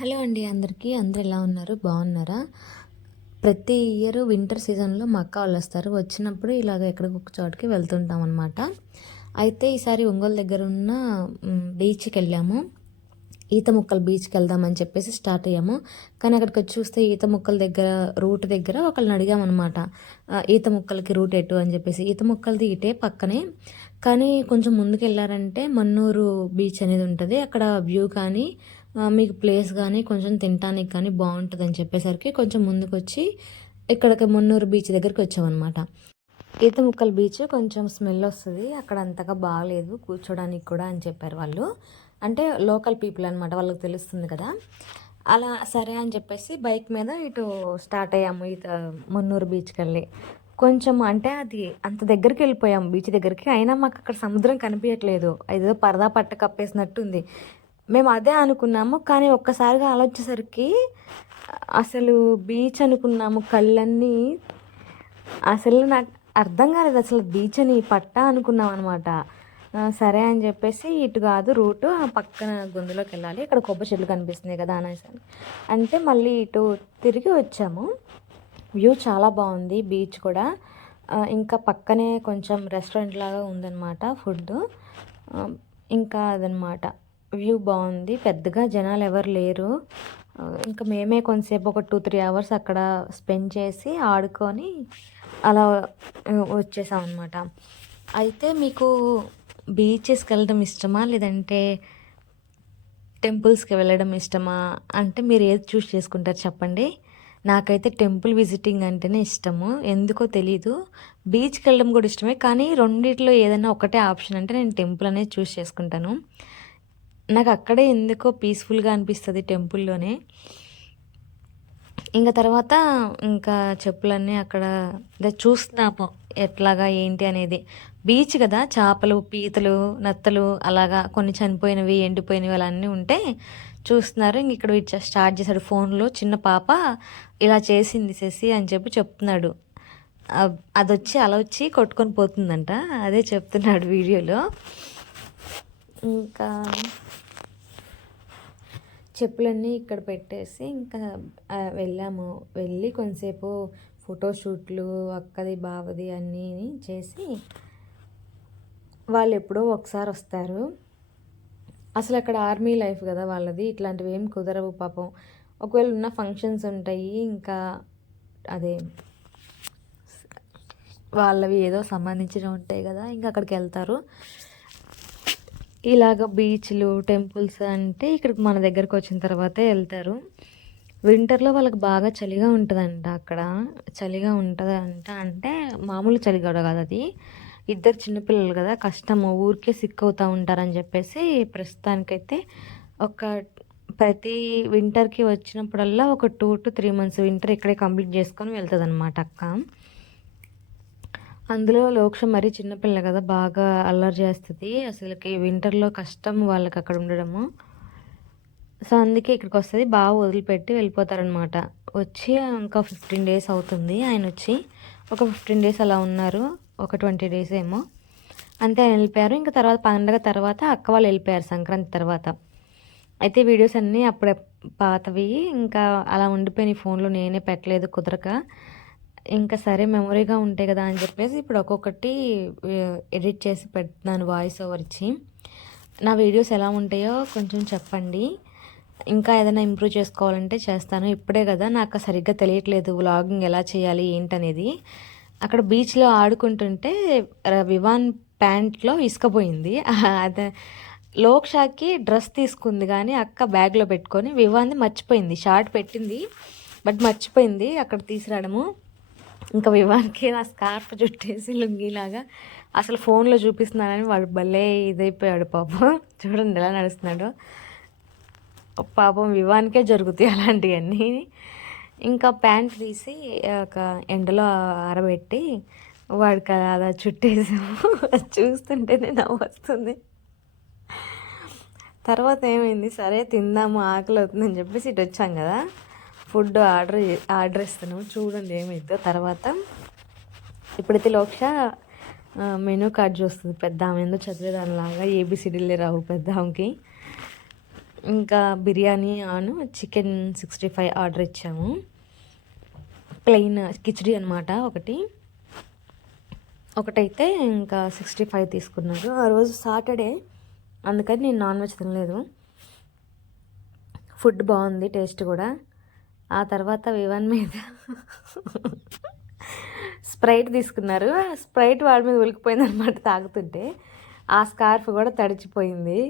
Hello అండి అందరికీ. అందరూ ఎలా ఉన్నారు? బాగున్నారా? ప్రతి ఇయర్ వింటర్ సీజన్‌లో మా అక్క వాళ్ళు వస్తారు. వచ్చినప్పుడు ఇలాగ ఎక్కడికో ఒక చోటుకి వెళ్తుంటాం అనమాట. అయితే ఈసారి ఒంగోలు దగ్గర ఉన్న బీచ్‌కెళ్ళాము. ఈత ముక్కలు బీచ్‌కి వెళ్దామని చెప్పేసి స్టార్ట్ అయ్యాము. కానీ అక్కడికి వచ్చి చూస్తే ఈత ముక్కల దగ్గర రూట్ దగ్గర ఒకళ్ళని అడిగామన్నమాట. ఈత ముక్కలకి రూట్ ఎటు అని చెప్పేసి. ఈత ముక్కలది ఇటే పక్కనే. కానీ కొంచెం ముందుకెళ్ళారంటే మన్నూరు బీచ్ అనేది ఉంటుంది. అక్కడ వ్యూ కానీ మీకు ప్లేస్ కానీ కొంచెం తినటానికి కానీ బాగుంటుందని చెప్పేసరికి కొంచెం ముందుకొచ్చి ఇక్కడికి మున్నూరు బీచ్ దగ్గరికి వచ్చామన్నమాట. ఈత ముక్కల బీచ్ కొంచెం స్మెల్ వస్తుంది, అక్కడ అంతగా బాగలేదు కూర్చోడానికి కూడా అని చెప్పారు వాళ్ళు. అంటే లోకల్ పీపుల్ అనమాట, వాళ్ళకి తెలుస్తుంది కదా. అలా సరే అని చెప్పేసి బైక్ మీద ఇటు స్టార్ట్ అయ్యాము ఈత మున్నూరు బీచ్కి వెళ్ళి. కొంచెం అంటే అది అంత దగ్గరికి వెళ్ళిపోయాము బీచ్ దగ్గరికి, అయినా మాకు అక్కడ సముద్రం కనిపించట్లేదు, ఏదో పరదా పట్ట కప్పేసినట్టు ఉంది. మేము అదే అనుకున్నాము, కానీ ఒక్కసారిగా ఆలోచించేసరికి అసలు బీచ్ అనుకున్నాము, కళ్ళన్నీ అసలు నాకు అర్థం కాలేదు, అసలు బీచ్ అని పట్టా అనుకున్నాం అనమాట. సరే అని చెప్పేసి ఇటు కాదు రూటు, ఆ పక్కన గొంతులోకి వెళ్ళాలి, ఇక్కడ కొబ్బరి చెట్లు కనిపిస్తున్నాయి కదా అనేసి అంటే మళ్ళీ ఇటు తిరిగి వచ్చాము. వ్యూ చాలా బాగుంది బీచ్ కూడా. ఇంకా పక్కనే కొంచెం రెస్టారెంట్ లాగా ఉందన్నమాట ఫుడ్. ఇంకా అదనమాట వ్యూ బాగుంది, పెద్దగా జనాలు ఎవరు లేరు. ఇంకా మేమే కొంతసేపు ఒక 2-3 అవర్స్ అక్కడ స్పెండ్ చేసి ఆడుకొని అలా వచ్చేసాం అనమాట. అయితే మీకు బీచెస్కి వెళ్ళడం ఇష్టమా లేదంటే టెంపుల్స్కి వెళ్ళడం ఇష్టమా అంటే మీరు ఏది చూస్ చేసుకుంటారు చెప్పండి. నాకైతే టెంపుల్ విజిటింగ్ అంటేనే ఇష్టము, ఎందుకో తెలీదు. బీచ్కి వెళ్ళడం కూడా ఇష్టమే, కానీ రెండిట్లో ఏదైనా ఒకటే ఆప్షన్ అంటే నేను టెంపుల్ అనేది చూస్ చేసుకుంటాను. నాకు అక్కడే ఎందుకో పీస్ఫుల్గా అనిపిస్తుంది టెంపుల్లోనే. ఇంకా తర్వాత ఇంకా చెప్పులన్నీ అక్కడ చూస్తున్నాము ఎట్లాగా ఏంటి అనేది. బీచ్ కదా, చేపలు పీతలు నత్తలు అలాగా కొన్ని చనిపోయినవి ఎండిపోయినవి అలా అన్నీ ఉంటే చూస్తున్నారు. ఇంక ఇక్కడ స్టార్ట్ చేశాడు ఫోన్లో, చిన్న పాప ఇలా చేసింది శశి అని చెప్పి చెప్తున్నాడు. అది వచ్చి అలా వచ్చి కొట్టుకొని పోతుందంట, అదే చెప్తున్నాడు వీడియోలో. ఇంకా చెప్పులన్నీ ఇక్కడ పెట్టేసి ఇంకా వెళ్ళాము. వెళ్ళి కొంతసేపు ఫోటోషూట్లు అక్కది బావది అన్నీ చేసి, వాళ్ళు ఎప్పుడో ఒకసారి వస్తారు. అసలు అక్కడ ఆర్మీ లైఫ్ కదా వాళ్ళది, ఇట్లాంటివి ఏం కుదరవు పాపం. ఒకవేళ ఉన్న ఫంక్షన్స్ ఉంటాయి, ఇంకా అదే వాళ్ళవి ఏదో సంబంధించినవి ఉంటాయి కదా, ఇంకా అక్కడికి వెళ్తారు. ఇలాగ బీచ్లు టెంపుల్స్ అంటే ఇక్కడికి మన దగ్గరకు వచ్చిన తర్వాతే వెళ్తారు. వింటర్లో వాళ్ళకి బాగా చలిగా ఉంటుందంట అక్కడ. చలిగా ఉంటుందంట అంటే మామూలు చలి కూడా కాదు అది. ఇద్దరు చిన్నపిల్లలు కదా, కష్టము, ఊరికే సిక్ అవుతూ ఉంటారని చెప్పేసి ప్రస్తుతానికైతే ఒక ప్రతి వింటర్కి వచ్చినప్పుడల్లా ఒక 2-3 మంత్స్ వింటర్ ఇక్కడే కంప్లీట్ చేసుకొని వెళ్తుంది అనమాట అక్క. అందులో లోక్ష మరీ చిన్నపిల్ల కదా, బాగా అల్లరి చేస్తుంది. అసలుకి వింటర్లో కష్టం వాళ్ళకి అక్కడ ఉండడము. సో అందుకే ఇక్కడికి వస్తుంది, బాగా వదిలిపెట్టి వెళ్ళిపోతారనమాట. వచ్చి ఇంకా 15 డేస్ అవుతుంది ఆయన వచ్చి. ఒక 15 డేస్ అలా ఉన్నారు, ఒక 20 డేస్ ఏమో అంతే ఆయన వెళ్ళిపోయారు. ఇంకా తర్వాత పండగ తర్వాత అక్క వాళ్ళు వెళ్ళిపోయారు సంక్రాంతి తర్వాత. అయితే వీడియోస్ అన్నీ అప్పుడే పాతవి ఇంకా అలా ఉండిపోయినాయి ఫోన్లో, నేనే పెట్టలేదు కుదరక. ఇంకా సరే మెమొరీగా ఉంటాయి కదా అని చెప్పేసి ఇప్పుడు ఒక్కొక్కటి ఎడిట్ చేసి పెడుతున్నాను వాయిస్ ఓవర్ ఇచ్చి. నా వీడియోస్ ఎలా ఉంటాయో కొంచెం చెప్పండి, ఇంకా ఏదైనా ఇంప్రూవ్ చేసుకోవాలంటే చేస్తాను. ఇప్పుడే కదా నాకు సరిగ్గా తెలియట్లేదు వ్లాగింగ్ ఎలా చేయాలి ఏంటనేది. అక్కడ బీచ్లో ఆడుకుంటుంటే వివాన్ ప్యాంట్లో ఇసుకపోయింది. అదే లోక్షాకి డ్రెస్ తీసుకుంది కానీ అక్క బ్యాగ్లో పెట్టుకొని, వివాన్ని మర్చిపోయింది, షార్ట్ పెట్టింది బట్ మర్చిపోయింది అక్కడ తీసుకురావడము. ఇంకా వివాన్కి నా స్కార్ఫ్ చుట్టేసి లుంగిలాగా అసలు ఫోన్లో చూపిస్తున్నానని వాడు భలే ఇదైపోయాడు పాపం. చూడండి ఎలా నడుస్తున్నాడు పాపం, వివాన్కే జరుగుతాయి అలాంటివన్నీ. ఇంకా ప్యాంట్ తీసి ఒక ఎండలో ఆరబెట్టి వాడికి అలా చుట్టేసాము. చూస్తుంటేనే నవ్వు వస్తుంది. తర్వాత ఏమైంది, సరే తిందాము ఆకలి అవుతుందని చెప్పేసి ఇటు వచ్చాం కదా, ఫుడ్ ఆర్డర్ ఇస్తున్నాము, చూడండి ఏమైందో తర్వాత. ఇప్పుడైతే లోక్ష మెనూ కార్డ్ చూస్తుంది, పెద్ద ఆమె ఏందో చదివేదానిలాగా, ఏబిసిడీలే రావు పెద్ద ఆమెకి. ఇంకా బిర్యానీ చికెన్ 65 ఆర్డర్ ఇచ్చాము. ప్లెయిన్ కిచిడి అనమాట ఒకటైతే ఇంకా 65 తీసుకున్నారు. ఆ రోజు సాటర్డే, అందుకని నేను నాన్ వెజ్ తినలేదు. ఫుడ్ బాగుంది, టేస్ట్ కూడా. ఆ తర్వాత వివన్ మీద స్ప్రైట్ తీసుకున్నారు. స్ప్రైట్ వాడి మీద ఉలికిపోయింది అనమాట తాగుతుంటే. ఆ స్కార్ఫ్ కూడా తడిచిపోయింది.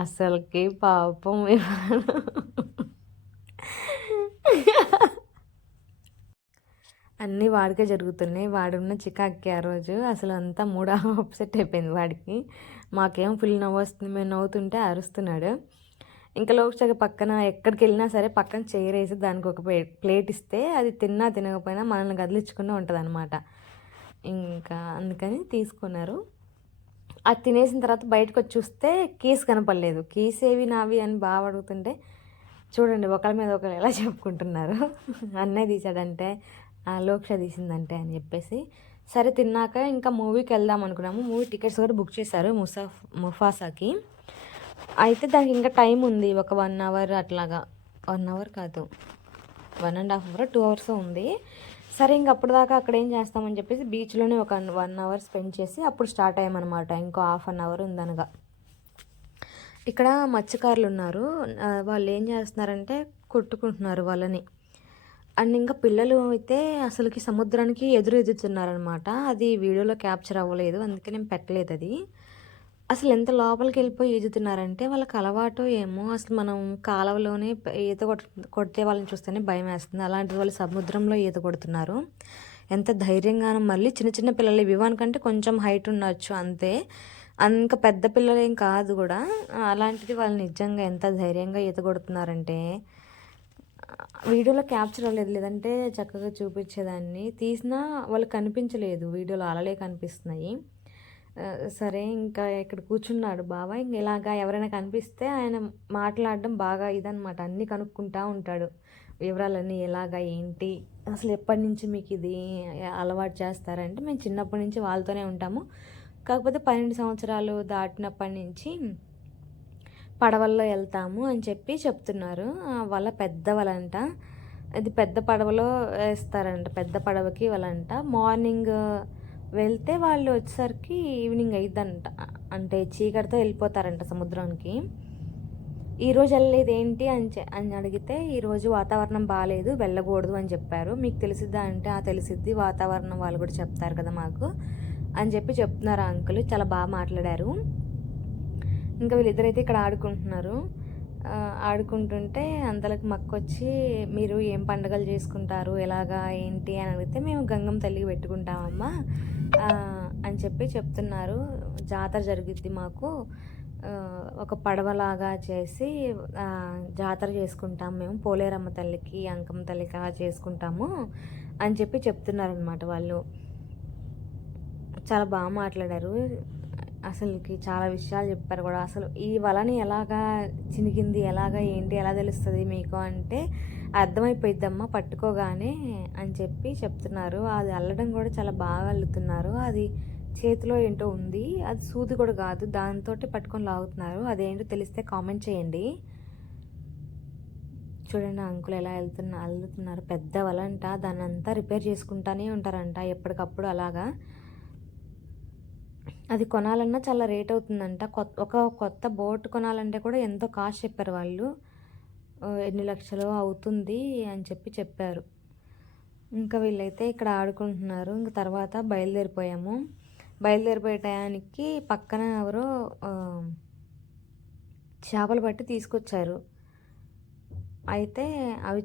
అసలుకి పాపం అన్నీ వాడికే జరుగుతున్నాయి. వాడున్న చికాక్కి ఆ రోజు అసలు అంతా మూడ్ అప్సెట్ అయిపోయింది వాడికి. మాకేం ఫుల్ నవ్వు వస్తుంది, మేము నవ్వుతుంటే అరుస్తున్నాడు. ఇంకా లోక్షకి పక్కన ఎక్కడికి వెళ్ళినా సరే పక్కన చైర్ వేసి దానికి ఒక ప్లేట్ ఇస్తే అది తిన్నా తినకపోయినా మనల్ని కదిలించకుండా ఉంటుంది అనమాట. ఇంకా అందుకని తీసుకున్నారు. అది తినేసిన తర్వాత బయటకు వచ్చి చూస్తే కీస్ కనపడలేదు. కీస్ ఏవి నావి అని బాగా అడుగుతుంటే చూడండి ఒకరి మీద ఒకరు ఎలా చెప్పుకుంటున్నారు. అన్నయ్య తీసాడంటే, లోక్ష తీసిందంటే అని చెప్పేసి. సరే తిన్నాక ఇంకా మూవీకి వెళ్దాం అనుకున్నాము. మూవీ టికెట్స్ కూడా బుక్ చేశారు ముఫాసాకి. అయితే దానికి ఇంకా టైం ఉంది, ఒక 1 అవర్ అట్లాగా. 1 అవర్ కాదు, 1.5 అవర్ 2 అవర్స్ ఉంది. సరే ఇంక అప్పుడు దాకా అక్కడ ఏం చేస్తామని చెప్పేసి బీచ్లోనే ఒక 1 అవర్ స్పెండ్ చేసి అప్పుడు స్టార్ట్ అయ్యామన్నమాట. ఇంకో ½ అవర్ ఉందనగా. ఇక్కడ మత్స్యకారులు ఉన్నారు, వాళ్ళు ఏం చేస్తున్నారంటే కొట్టుకుంటున్నారు వాళ్ళని. అండ్ ఇంకా పిల్లలు అయితే అసలుకి సముద్రానికి ఎదురుతున్నారనమాట. అది వీడియోలో క్యాప్చర్ అవ్వలేదు, అందుకే నేను పెట్టలేదు అది. అసలు ఎంత లోపలికి వెళ్ళిపోయి ఈదుతున్నారంటే వాళ్ళకి అలవాటు ఏమో. అసలు మనం కాలువలోనే ఈత కొడితే వాళ్ళని చూస్తేనే భయం వేస్తుంది, అలాంటిది వాళ్ళు సముద్రంలో ఈత కొడుతున్నారు. ఎంత ధైర్యంగానో. మళ్ళీ చిన్న చిన్న పిల్లలు, వివాన్ కంటే కొంచెం హైట్ ఉండొచ్చు అంతే, ఇంకా పెద్ద పిల్లలేం కాదు కూడా. అలాంటిది వాళ్ళు నిజంగా ఎంత ధైర్యంగా ఈత కొడుతున్నారంటే వీడియోలో క్యాప్చర్ అవ్వలేదు, లేదంటే చక్కగా చూపించేదాన్ని. తీసినా వాళ్ళు కనిపించలేదు, వీడియోలో అలలే కనిపిస్తున్నాయి. సరే ఇంకా ఇక్కడ కూర్చున్నాడు బావ. ఇంక ఇలాగా ఎవరైనా కనిపిస్తే ఆయన మాట్లాడడం బాగా ఇదనమాట, అన్నీ కనుక్కుంటూ ఉంటాడు వివరాలన్నీ, ఎలాగా ఏంటి అసలు ఎప్పటి నుంచి మీకు ఇది అలవాటు చేస్తారంటే, మేము చిన్నప్పటి నుంచి వాళ్ళతోనే ఉంటాము, కాకపోతే 12 సంవత్సరాలు దాటినప్పటి నుంచి పడవల్లో వెళ్తాము అని చెప్పి చెప్తున్నారు. వాళ్ళ పెద్ద వాళ్ళంట, ఇది పెద్ద పడవలో వేస్తారంట, పెద్ద పడవకి వాళ్ళంట. మార్నింగ్ వెళ్తే వాళ్ళు వచ్చేసరికి ఈవినింగ్ అయిద్దంట, అంటే చీకటితో వెళ్ళిపోతారంట సముద్రానికి. ఈరోజు వెళ్ళలేదు ఏంటి అని అడిగితే, ఈరోజు వాతావరణం బాగాలేదు, వెళ్ళకూడదు అని చెప్పారు. మీకు తెలిసిద్దా అంటే, తెలిసిద్ది, వాతావరణం వాళ్ళు కూడా చెప్తారు కదా మాకు అని చెప్పి చెప్తున్నారు ఆ అంకుల్. చాలా బాగా మాట్లాడారు. ఇంకా వీళ్ళిద్దరైతే ఇక్కడ ఆడుకుంటున్నారు. ఆడుకుంటుంటే అంతలోకి మక్కొచ్చి, మీరు ఏం పండుగలు చేసుకుంటారు, ఎలాగా ఏంటి అని అడిగితే, మేము గంగమ్మ తల్లికి పెట్టుకుంటామమ్మా అని చెప్పి చెప్తున్నారు. జాతర జరుగుద్ది మాకు, ఒక పడవలాగా చేసి జాతర చేసుకుంటాం మేము, పోలేరమ్మ తల్లికి అంకమ్మ తల్లికి అలా చేసుకుంటాము అని చెప్పి చెప్తున్నారనమాట వాళ్ళు. చాలా బాగా మాట్లాడారు. అసలుకి చాలా విషయాలు చెప్పారు కూడా. అసలు ఈ వలని ఎలాగా చినిగింది, ఎలాగా ఏంటి, ఎలా తెలుస్తుంది మీకు అంటే, అర్థమైపోయిద్దమ్మా పట్టుకోగానే అని చెప్పి చెప్తున్నారు. అది అల్లడం కూడా చాలా బాగా అల్లుతున్నారు. అది చేతిలో ఏంటో ఉంది, అది సూది కూడా కాదు, దాంతో పట్టుకొని లాగుతున్నారు. అదేంటో తెలిస్తే కామెంట్ చేయండి. చూడండి అంకుల్ ఎలా అల్లుతున్నారు. పెద్ద వలంట, దాన్ని అంతా రిపేర్ చేసుకుంటానే ఉంటారంట ఎప్పటికప్పుడు అలాగా. అది కొనాలన్నా చాలా రేట్ అవుతుందంట. ఒక కొత్త బోట్ కొనాలంటే కూడా ఎంతో కాస్ట్ చెప్పారు వాళ్ళు, ఎన్ని లక్షలు అవుతుంది అని చెప్పారు. ఇంకా వీళ్ళైతే ఇక్కడ ఆడుకుంటున్నారు. ఇంక తర్వాత బయలుదేరిపోయే టయానికి పక్కన ఎవరో చేపలు పట్టి తీసుకొచ్చారు. అయితే అవి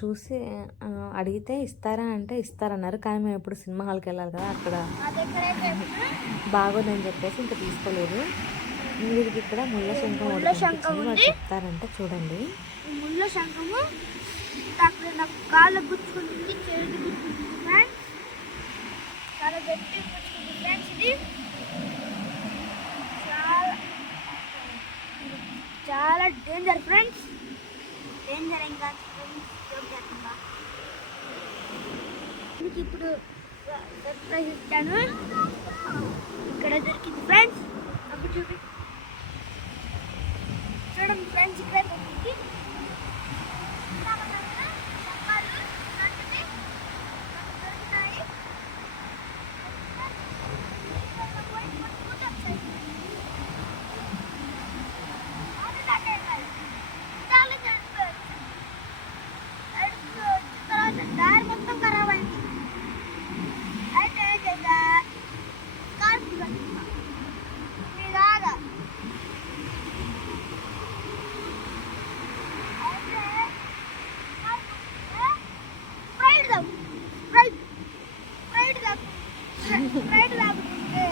చూసి అడిగితే ఇస్తారా అంటే ఇస్తారన్నారు. కానీ మేము ఇప్పుడు సినిమా హాల్కి వెళ్ళాలి కదా, అక్కడ బాగోదని చెప్పేసి ఇంకా తీసుకోలేదు. వీరికి ఇక్కడ ముళ్ళ శంఖం చెప్తారంటే చూడండి. ముళ్ళ శంఖము అక్కడ నాకు కాళ్ళ గుచ్చుకుంటుంది, చేతి గుచ్చుకుంటుంది ఫ్రెండ్స్, చాలా గట్టి గుచ్చుకుంటుంది ఫ్రెండ్స్. ఇది చాలా డేంజర్ ఫ్రెండ్స్, డేంజర్ ఇంకా మీకు ఇప్పుడు సర్ప్రైజ్ ఇచ్చాను. ఇక్కడ దొరికింది ఫ్రెండ్స్, అప్పుడు చూడండి ఫ్రెండ్స్. ఫ్రెండ్స్ ఇక్కడే పెట్టింది చక్కాలు లాంటివి నాకు దొరుకుతాయి. పోయి కొట్టుకుంటూ వచ్చాయి. అది దాటే కాదు. చాలా చనిపోయారు. వచ్చిన తర్వాత టైర్ మొత్తం ఖరాబ్ అయింది. అయితే ఏం చేద్దా స్కార్ప్ కట్టుకున్నా మీలాగా. అయితే స్కార్ప్ స్ప్రైట్ తాగు స్ప్రైట్ స్ప్రైట్ తాగు స్ప్రైట్ తాగుతుంటే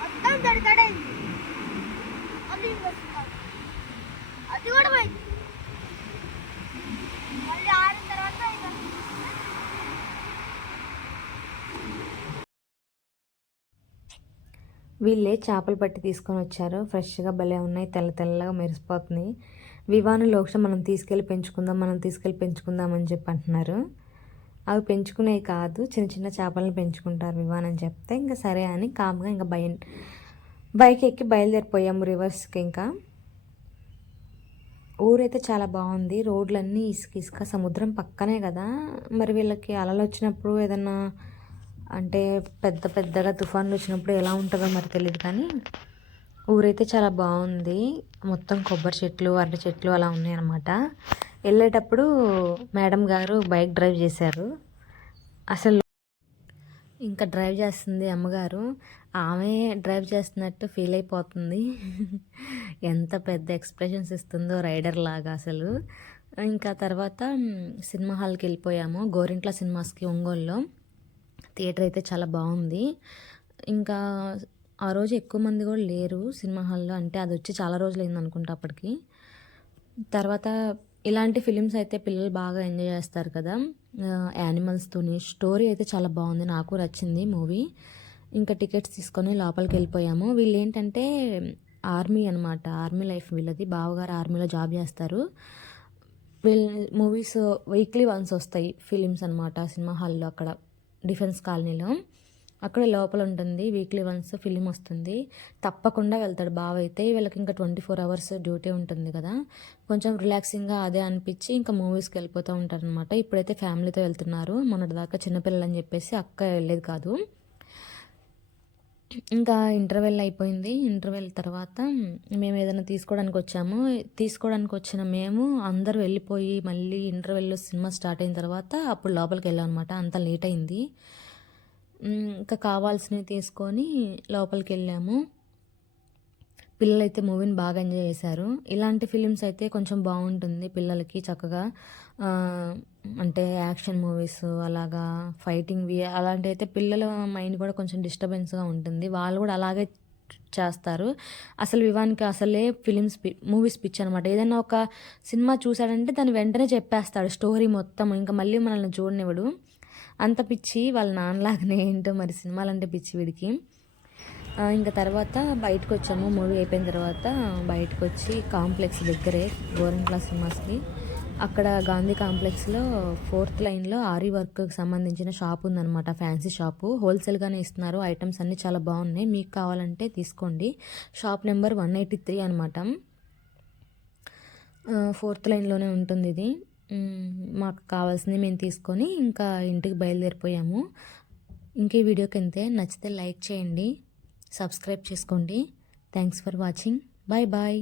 మొత్తం తడి తడైంది. అది ఇంకొస్తుంది. అది కూడా పోయింది. మళ్ళీ ఆడిన తర్వాత ఇంకా వీళ్ళే చేపలు పట్టి తీసుకొని వచ్చారు. ఫ్రెష్గా భలే ఉన్నాయి, తెల్ల తెల్లగా మెరిసిపోతున్నాయి. వివాను లోక్ష మనం తీసుకెళ్ళి పెంచుకుందాం అని చెప్పి అంటున్నారు. అవి పెంచుకునేవి కాదు, చిన్న చిన్న చేపలను పెంచుకుంటారు వివాన్ అని చెప్తే ఇంకా సరే అని కామ్గా ఇంకా బైక్ ఎక్కి బయలుదేరిపోయాము రివర్స్కి. ఇంకా ఊరైతే చాలా బాగుంది. రోడ్లన్నీ ఇసుక ఇసుక, సముద్రం పక్కనే కదా. మరి వీళ్ళకి అలలు వచ్చినప్పుడు ఏదన్నా అంటే పెద్దగా తుఫాన్లు వచ్చినప్పుడు ఎలా ఉంటుందో మరి తెలియదు, కానీ ఊరైతే చాలా బాగుంది. మొత్తం కొబ్బరి చెట్లు, అరటి చెట్లు అలా ఉన్నాయి అన్నమాట. వెళ్ళేటప్పుడు మేడం గారు బైక్ డ్రైవ్ చేశారు. అసలు ఇంకా డ్రైవ్ చేస్తుంది అమ్మగారు. ఆమె డ్రైవ్ చేస్తున్నట్టు ఫీల్ అయిపోతుంది. ఎంత పెద్ద ఎక్స్ప్రెషన్స్ ఇస్తుందో రైడర్ లాగా అసలు. ఇంకా తర్వాత సినిమా హాల్కి వెళ్ళిపోయాము, గోరింట్ల సినిమాస్కి ఒంగోలులో. థియేటర్ అయితే చాలా బాగుంది. ఇంకా ఆ రోజు ఎక్కువ మంది కూడా లేరు సినిమా హాల్లో, అంటే అది వచ్చి చాలా రోజులు అయింది అనుకుంటా అప్పటికి. తర్వాత ఇలాంటి ఫిలిమ్స్ అయితే పిల్లలు బాగా ఎంజాయ్ చేస్తారు కదా, యానిమల్స్తోని. స్టోరీ అయితే చాలా బాగుంది, నాకు నచ్చింది మూవీ. ఇంకా టికెట్స్ తీసుకొని లోపలికి వెళ్ళిపోయాము. వీళ్ళు ఏంటంటే ఆర్మీ అనమాట, ఆర్మీ లైఫ్ వీళ్ళది. బావగారు ఆర్మీలో జాబ్ చేస్తారు. వీళ్ళ మూవీస్ వీక్లీ వన్స్ వస్తాయి ఫిలిమ్స్ అనమాట సినిమా హాల్లో, అక్కడ డిఫెన్స్ కాలనీలో. అక్కడ లోపల ఉంటుంది, వీక్లీ వన్స్ ఫిలిం వస్తుంది. తప్పకుండా వెళ్తాడు బావ అయితే. వీళ్ళకి ఇంకా 24 hours డ్యూటీ ఉంటుంది కదా, కొంచెం రిలాక్సింగ్గా అదే అనిపించి ఇంకా మూవీస్కి వెళ్ళిపోతూ ఉంటారు అనమాట. ఇప్పుడైతే ఫ్యామిలీతో వెళ్తున్నారు. మొన్నటిదాకా చిన్నపిల్లలు అని చెప్పేసి అక్క వెళ్ళేది కాదు. ఇంకా ఇంటర్వెల్ అయిపోయింది. ఇంటర్వెల్ తర్వాత మేము ఏదైనా తీసుకోవడానికి వచ్చిన మేము అందరూ వెళ్ళిపోయి మళ్ళీ ఇంటర్వెల్లో సినిమా స్టార్ట్ అయిన తర్వాత అప్పుడు లోపలికి వెళ్ళాం అనమాట. అంత లేట్ అయింది. ఇంకా కావాల్సినవి తీసుకొని లోపలికి వెళ్ళాము. పిల్లలైతే మూవీని బాగా ఎంజాయ్ చేశారు. ఇలాంటి ఫిలిమ్స్ అయితే కొంచెం బాగుంటుంది పిల్లలకి చక్కగా. అంటే యాక్షన్ మూవీస్ అలాగా ఫైటింగ్వి అలాంటివి అయితే పిల్లల మైండ్ కూడా కొంచెం డిస్టర్బెన్స్గా ఉంటుంది. వాళ్ళు కూడా అలాగే చేస్తారు. అసలు వివానికి అసలే మూవీస్ పిచ్చి అనమాట. ఏదైనా ఒక సినిమా చూసాడంటే దాన్ని వెంటనే చెప్పేస్తాడు స్టోరీ మొత్తం, ఇంకా మళ్ళీ మనల్ని చూడనివ్వడు. అంత పిచ్చి వాళ్ళ నాన్నలాగానే ఏంటో మరి సినిమాలంటే పిచ్చి వీడికి. ఇంకా తర్వాత బయటకు వచ్చాము. మూవీ అయిపోయిన తర్వాత బయటకు వచ్చి కాంప్లెక్స్ దగ్గరే గోరింట్ల సినిమాస్కి, అక్కడ గాంధీ కాంప్లెక్స్లో 4th లైన్లో ఆరి వర్క్కి సంబంధించిన షాప్ ఉందన్నమాట, ఫ్యాన్సీ షాపు. హోల్సేల్గానే ఇస్తున్నారు, ఐటమ్స్ అన్నీ చాలా బాగున్నాయి. మీకు కావాలంటే తీసుకోండి. షాప్ నెంబర్ 183 అనమాట. 4th లైన్లోనే ఉంటుంది ఇది. మాకు కావాల్సింది మేము తీసుకొని ఇంకా ఇంటికి బయలుదేరిపోయాము. ఇంక ఈ వీడియోకి అంతే. నచ్చితే లైక్ చేయండి, సబ్స్క్రైబ్ చేసుకోండి. Thanks for watching. Bye bye.